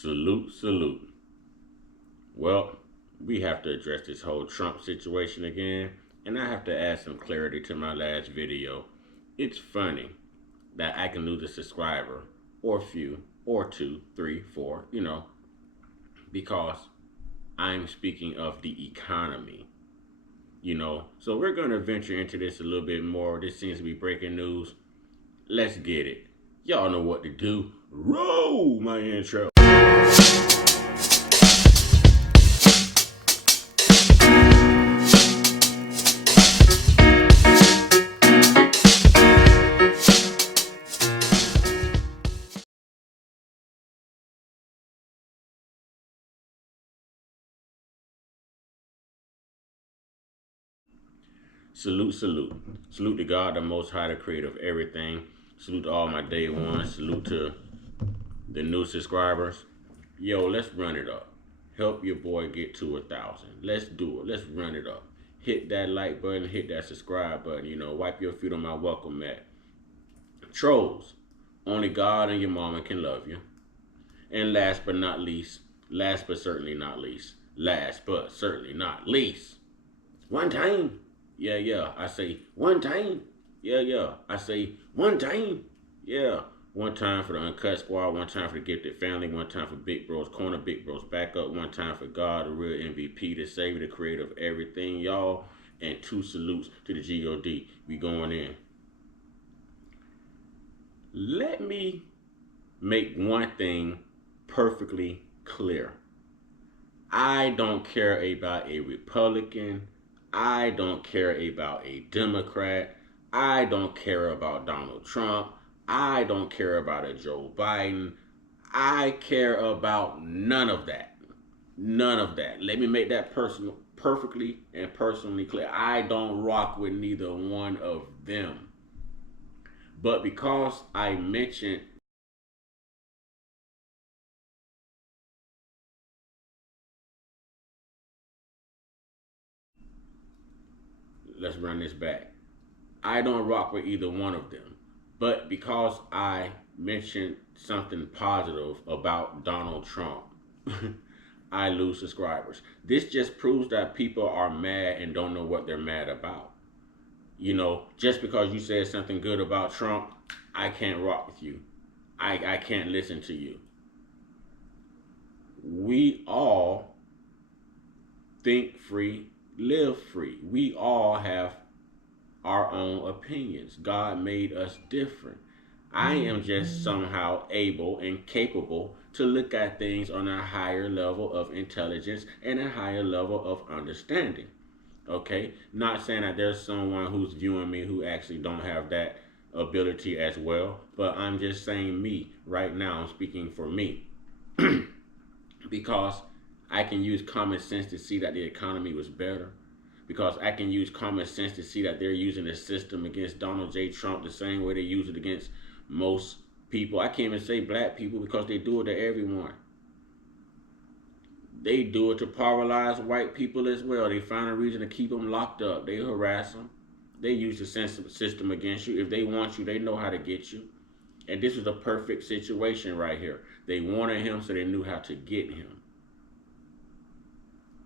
Salute, salute. Well, we have to address this whole Trump situation again, and I have to add some clarity to my last video. It's funny that I can lose a subscriber, or a few, or two, three, four, because I'm speaking of the economy. So we're going to venture into this a little bit more. This seems to be breaking news. Let's get it. Y'all know what to do. Roll my intro. Salute, salute. Salute to God, the Most High, the creator of everything. Salute to all my day ones. Salute to the new subscribers. Yo, let's run it up. Help your boy get to 1,000. Let's do it. Let's run it up. Hit that like button, hit that subscribe button. Wipe your feet on my welcome mat. Trolls, only God and your mama can love you. And last but not least, last but certainly not least, last but certainly not least, one time. Yeah, yeah. I say one time. Yeah, yeah. I say one time. Yeah. One time for the Uncut Squad, one time for the Gifted Family, one time for Big Bros Corner, Big Bros Backup, one time for God, the real MVP, the Savior, the creator of everything, y'all. And two salutes to the GOD. We going in. Let me make one thing perfectly clear. I don't care about a Republican. I don't care about a Democrat. I don't care about Donald Trump. I don't care about a Joe Biden. I care about none of that. None of that. Let me make that perfectly and personally clear. I don't rock with neither one of them. But because I mentioned, let's run this back. I don't rock with either one of them. But because I mentioned something positive about Donald Trump, I lose subscribers. This just proves that people are mad and don't know what they're mad about. Just because you said something good about Trump, I can't rock with you. I can't listen to you. We all think free, live free. We all have our own opinions. God made us different. I am just somehow able and capable to look at things on a higher level of intelligence and a higher level of understanding. Okay? Not saying that there's someone who's viewing me who actually don't have that ability as well, but I'm just saying me right now. I'm speaking for me because I can use common sense to see that the economy was better, because I can use common sense to see that they're using the system against Donald J. Trump the same way they use it against most people. I can't even say black people because they do it to everyone. They do it to paralyze white people as well. They find a reason to keep them locked up. They harass them. They use the system against you. If they want you, they know how to get you. And this is a perfect situation right here. They wanted him, so they knew how to get him.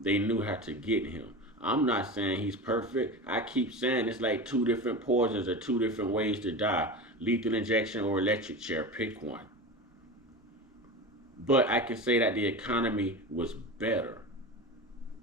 They knew how to get him. I'm not saying he's perfect. I keep saying it's like two different poisons or two different ways to die. Lethal injection or electric chair. Pick one. But I can say that the economy was better.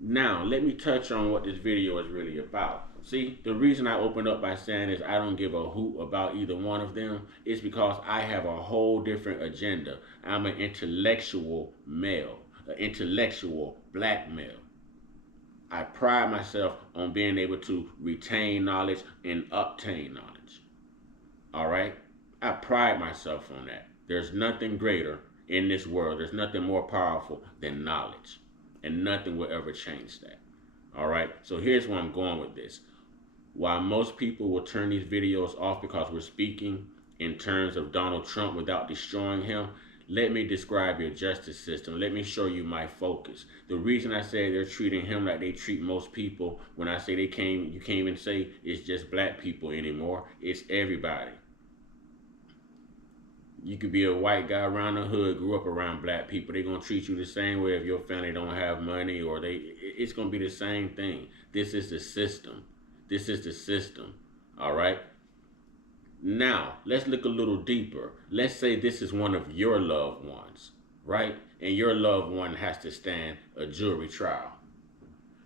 Now, let me touch on what this video is really about. See, the reason I opened up by saying is I don't give a hoot about either one of them is because I have a whole different agenda. I'm an intellectual male, an intellectual black male. I pride myself on being able to retain knowledge and obtain knowledge. All right? I pride myself on that. There's nothing greater in this world. There's nothing more powerful than knowledge. And nothing will ever change that. All right? So here's where I'm going with this. While most people will turn these videos off because we're speaking in terms of Donald Trump without destroying him, let me describe your justice system. Let me show you my focus. The reason I say they're treating him like they treat most people, when I say you can't even say it's just black people anymore. It's everybody. You could be a white guy around the hood, grew up around black people. They're gonna treat you the same way if your family don't have money, or it's gonna be the same thing. This is the system. This is the system. All right. Now let's look a little deeper. Let's say this is one of your loved ones, right? And your loved one has to stand a jury trial.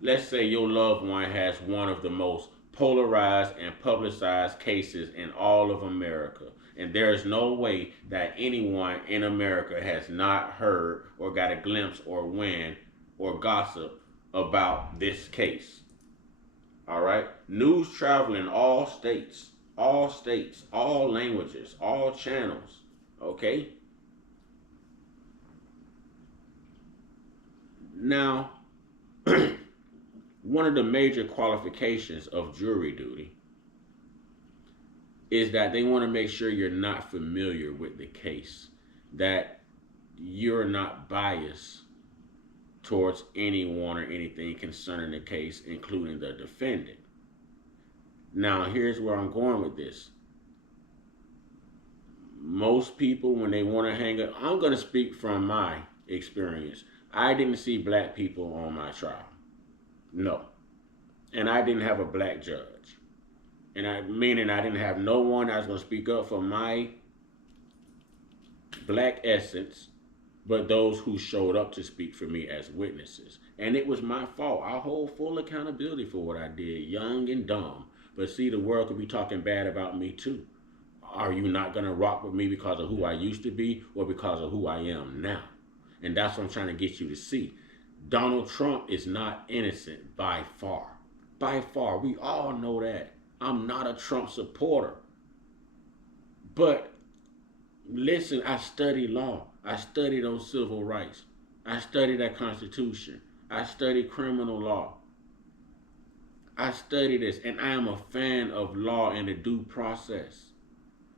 Let's say your loved one has one of the most polarized and publicized cases in all of America. And there is no way that anyone in America has not heard or got a glimpse or wind or gossip about this case. All right? News travel in all states, all languages, all channels. Okay? Now, one of the major qualifications of jury duty is that they want to make sure you're not familiar with the case, that you're not biased towards anyone or anything concerning the case, including the defendant. Now, here's where I'm going with this. Most people, when they want to hang up, I'm going to speak from my experience. I didn't see black people on my trial. No. And I didn't have a black judge. Meaning I didn't have no one that was going to speak up for my black essence, but those who showed up to speak for me as witnesses. And it was my fault. I hold full accountability for what I did, young and dumb. But see, the world could be talking bad about me too. Are you not going to rock with me because of who I used to be or because of who I am now? And that's what I'm trying to get you to see. Donald Trump is not innocent by far. By far. We all know that. I'm not a Trump supporter. But listen, I study law. I study those civil rights. I study that Constitution. I study criminal law. I study this, and I am a fan of law and the due process.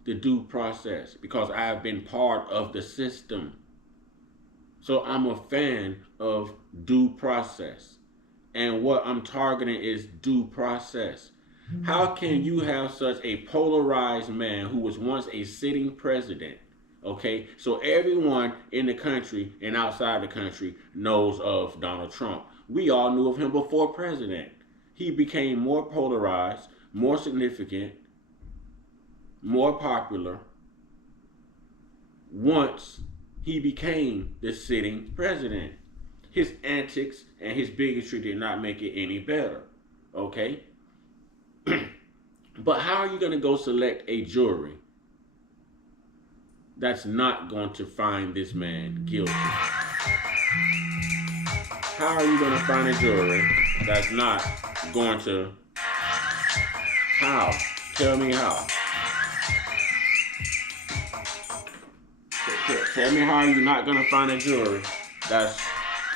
The due process, because I have been part of the system. So I'm a fan of due process. And what I'm targeting is due process. How can you have such a polarized man who was once a sitting president? Okay, so everyone in the country and outside the country knows of Donald Trump. We all knew of him before president. He became more polarized, more significant, more popular once he became the sitting president. His antics and his bigotry did not make it any better. Okay? But how are you going to go select a jury that's not going to find this man guilty? How are you going to find a jury that's not going to... How? Tell me how. Tell me how you're not going to find a jury that's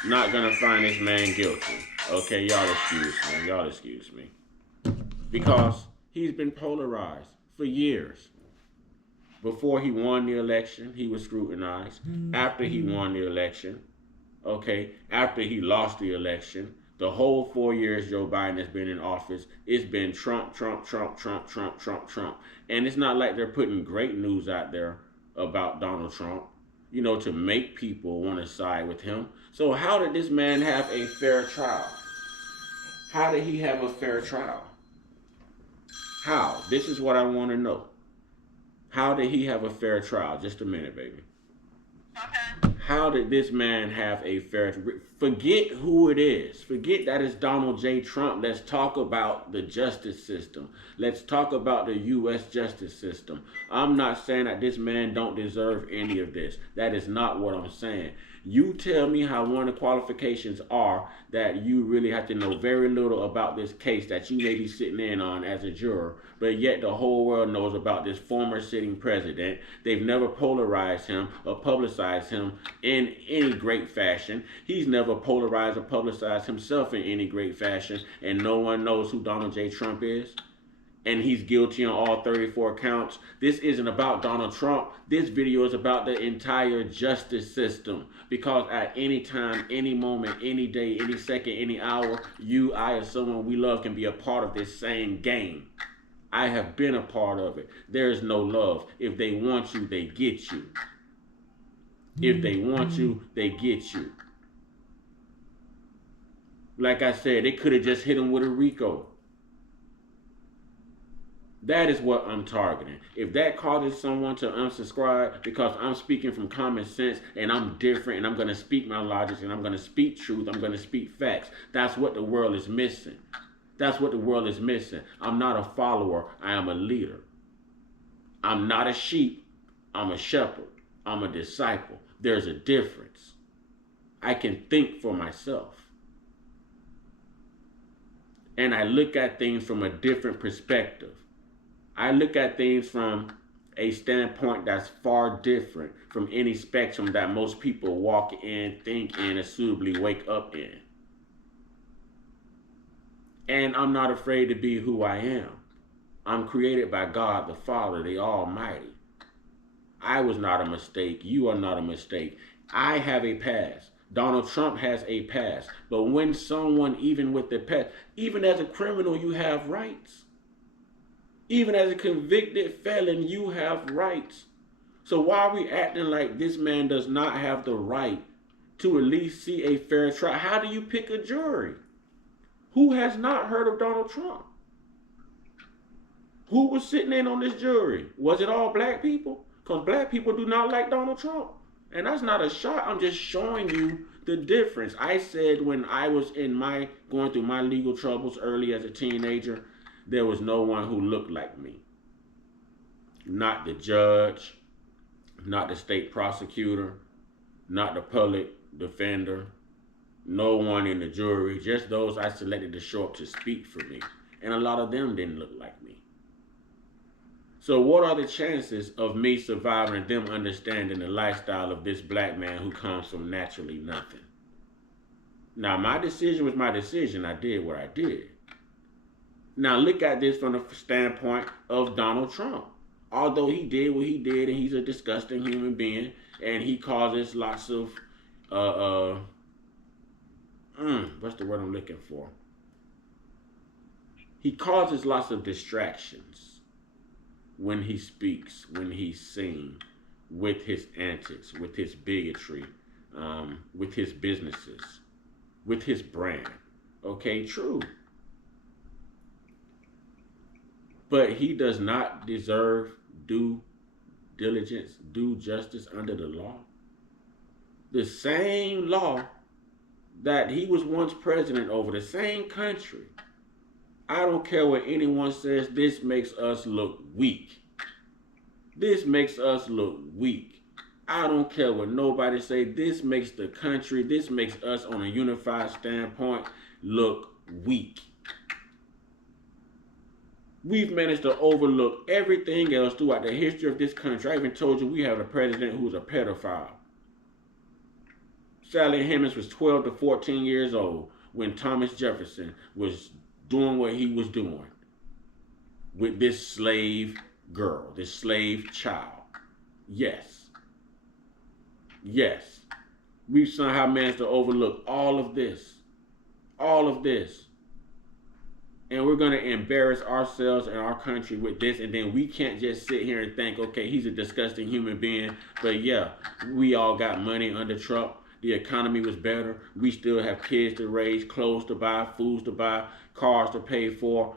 not going to find this man guilty. Okay, y'all excuse me. Y'all excuse me. Because he's been polarized for years. Before he won the election, he was scrutinized. After he won the election, okay, after he lost the election, the whole 4 years Joe Biden has been in office, it's been Trump, Trump, Trump, Trump, Trump, Trump, Trump. And it's not like they're putting great news out there about Donald Trump, you know, to make people want to side with him. So how did this man have a fair trial? How did he have a fair trial? How? This is what I want to know. How did he have a fair trial? Just a minute, baby. Okay. How did this man have a fair trial? Forget who it is. Forget that it's Donald J. Trump. Let's talk about the justice system. Let's talk about the U.S. justice system. I'm not saying that this man don't deserve any of this. That is not what I'm saying. You tell me how one of the qualifications are that you really have to know very little about this case that you may be sitting in on as a juror, but yet the whole world knows about this former sitting president. They've never polarized him or publicized him in any great fashion. He's never polarized or publicized himself in any great fashion, and no one knows who Donald J. Trump is. And he's guilty on all 34 counts. This isn't about Donald Trump. This video is about the entire justice system. Because at any time, any moment, any day, any second, any hour, you, I, or someone we love can be a part of this same game. I have been a part of it. There is no love. If they want you, they get you. If they want you, they get you. Like I said, they could have just hit him with a RICO. That is what I'm targeting. If that causes someone to unsubscribe because I'm speaking from common sense and I'm different and I'm going to speak my logic and I'm going to speak truth, I'm going to speak facts, that's what the world is missing. That's what the world is missing. I'm not a follower, I am a leader. I'm not a sheep, I'm a shepherd. I'm a disciple. There's a difference. I can think for myself. And I look at things from a different perspective. I look at things from a standpoint that's far different from any spectrum that most people walk in, think in, assumably wake up in. And I'm not afraid to be who I am. I'm created by God the Father, the Almighty. I was not a mistake. You are not a mistake. I have a past. Donald Trump has a past. But when someone, even with the past, even as a criminal, you have rights. Even as a convicted felon, you have rights. So why are we acting like this man does not have the right to at least see a fair trial? How do you pick a jury? Who has not heard of Donald Trump? Who was sitting in on this jury? Was it all black people? Because black people do not like Donald Trump. And that's not a shot. I'm just showing you the difference. I said when I was going through my legal troubles early as a teenager, there was no one who looked like me. Not the judge, not the state prosecutor, not the public defender, no one in the jury, just those I selected to show up to speak for me. And a lot of them didn't look like me. So what are the chances of me surviving and them understanding the lifestyle of this black man who comes from naturally nothing? Now, my decision was my decision. I did what I did. Now, look at this from the standpoint of Donald Trump. Although he did what he did and he's a disgusting human being and he causes lots of, what's the word I'm looking for? He causes lots of distractions when he speaks, when he sings, with his antics, with his bigotry, with his businesses, with his brand. Okay, true. But he does not deserve due diligence, due justice under the law. The same law that he was once president over, the same country. I don't care what anyone says, this makes us look weak. This makes us look weak. I don't care what nobody say, this makes the country, this makes us on a unified standpoint look weak. We've managed to overlook everything else throughout the history of this country. I even told you we have a president who's a pedophile. Sally Hemings was 12 to 14 years old when Thomas Jefferson was doing what he was doing with this slave girl, this slave child. Yes. Yes. We've somehow managed to overlook all of this. All of this. And we're going to embarrass ourselves and our country with this. And then we can't just sit here and think, okay, he's a disgusting human being. But yeah, we all got money under Trump. The economy was better. We still have kids to raise, clothes to buy, foods to buy, cars to pay for,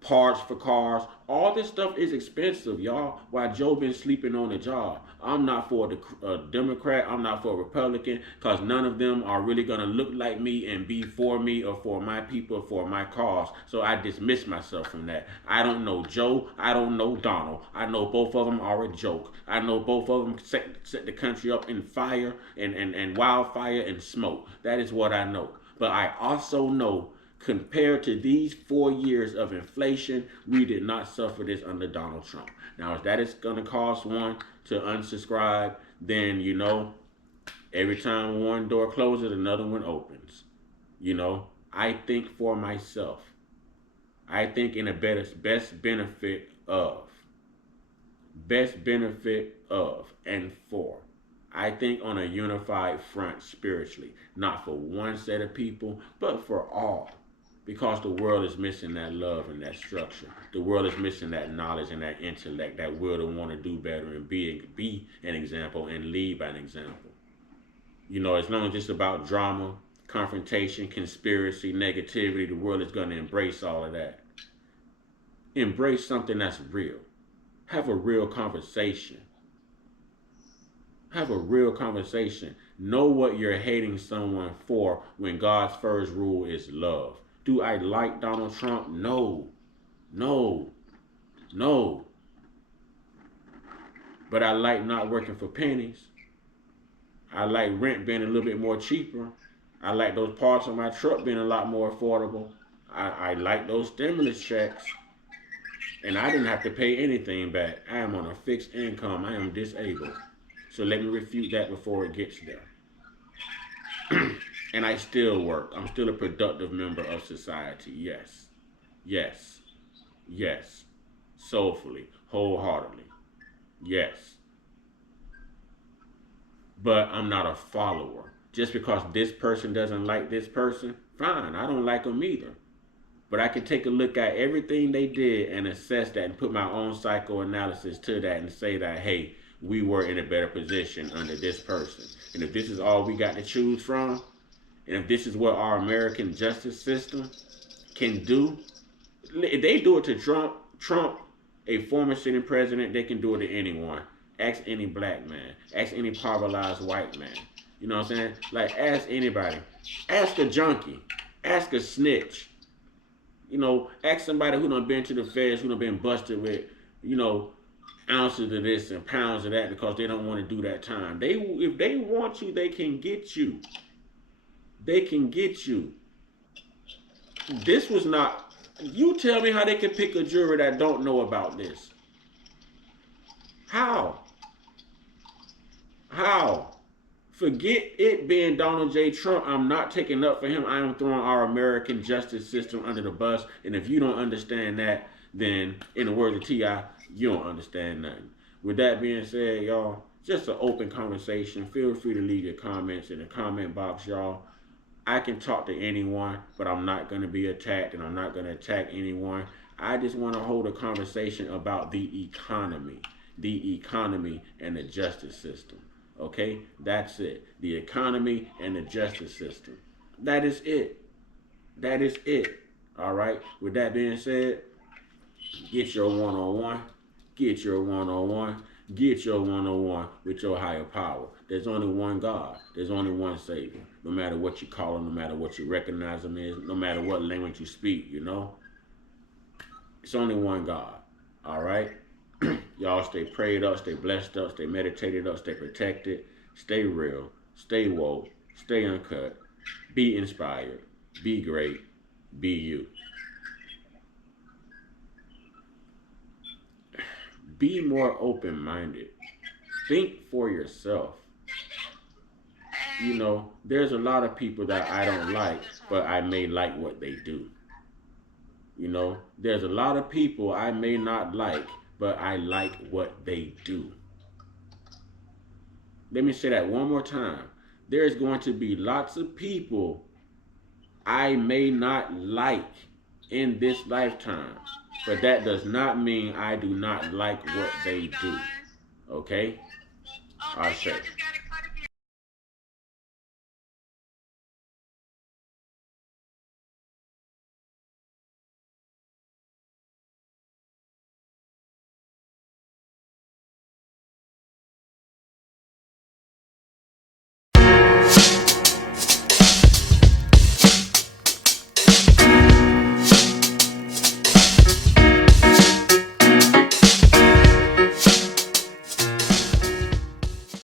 parts for cars. All this stuff is expensive, y'all, while Joe been sleeping on the job. I'm not for a Democrat. I'm not for a Republican, because none of them are really going to look like me and be for me or for my people, for my cause. So I dismiss myself from that. I don't know Joe. I don't know Donald. I know both of them are a joke. I know both of them set the country up in fire and wildfire and smoke. That is what I know. But I also know, compared to these 4 years of inflation, we did not suffer this under Donald Trump. Now, if that is going to cause one to unsubscribe, then, every time one door closes, another one opens. I think for myself. I think in a best benefit of, and for. I think on a unified front spiritually, not for one set of people, but for all. Because the world is missing that love and that structure. The world is missing that knowledge and that intellect, that will to want to do better and be an example and lead by an example. You know, as long as it's about drama, confrontation, conspiracy, negativity, the world is going to embrace all of that. Embrace something that's real. Have a real conversation. Have a real conversation. Know what you're hating someone for when God's first rule is love. Do I like Donald Trump? No. No. No. But I like not working for pennies. I like rent being a little bit more cheaper. I like those parts of my truck being a lot more affordable. I like those stimulus checks. And I didn't have to pay anything back. I am on a fixed income. I am disabled. So let me refute that before it gets there. And I still work. I'm still a productive member of society. Yes. Yes. Yes. Soulfully. Wholeheartedly. Yes. But I'm not a follower. Just because this person doesn't like this person, fine. I don't like them either. But I can take a look at everything they did and assess that and put my own psychoanalysis to that and say that, hey, we were in a better position under this person. And if this is all we got to choose from, and if this is what our American justice system can do, if they do it to Trump, a former sitting president, they can do it to anyone. Ask any black man. Ask any paralyzed white man. You know what I'm saying? Like, ask anybody. Ask a junkie. Ask a snitch. You know, ask somebody who done been to the feds, who done been busted with, you know, ounces of this and pounds of that because they don't want to do that time. If they want you, they can get you. They can get you. This was not, you tell me how they can pick a jury that don't know about this. How? How? Forget it being Donald J. Trump. I'm not taking up for him. I am throwing our American justice system under the bus. And if you don't understand that, then in the words of T.I., you don't understand nothing. With that being said, y'all, just an open conversation. Feel free to leave your comments in the comment box, y'all. I can talk to anyone, but I'm not going to be attacked, and I'm not going to attack anyone. I just want to hold a conversation about the economy and the justice system. Okay? That's it. The economy and the justice system. That is it. That is it. All right? With that being said, get your one-on-one. Get your one-on-one. Get your one-on-one with your higher power. There's only one God. There's only one Savior. No matter what you call him, no matter what you recognize him as, no matter what language you speak, you know? It's only one God. All right? Y'all stay prayed up, stay blessed up, stay meditated up, stay protected, stay real, stay woke, stay uncut, be inspired, be great, be you. Be more open-minded. Think for yourself. You know, there's a lot of people that I don't like, but I may like what they do. You know, there's a lot of people I may not like, but I like what they do. Let me say that one more time. There's going to be lots of people I may not like in this lifetime, but that does not mean I do not like what they do. Okay? I say.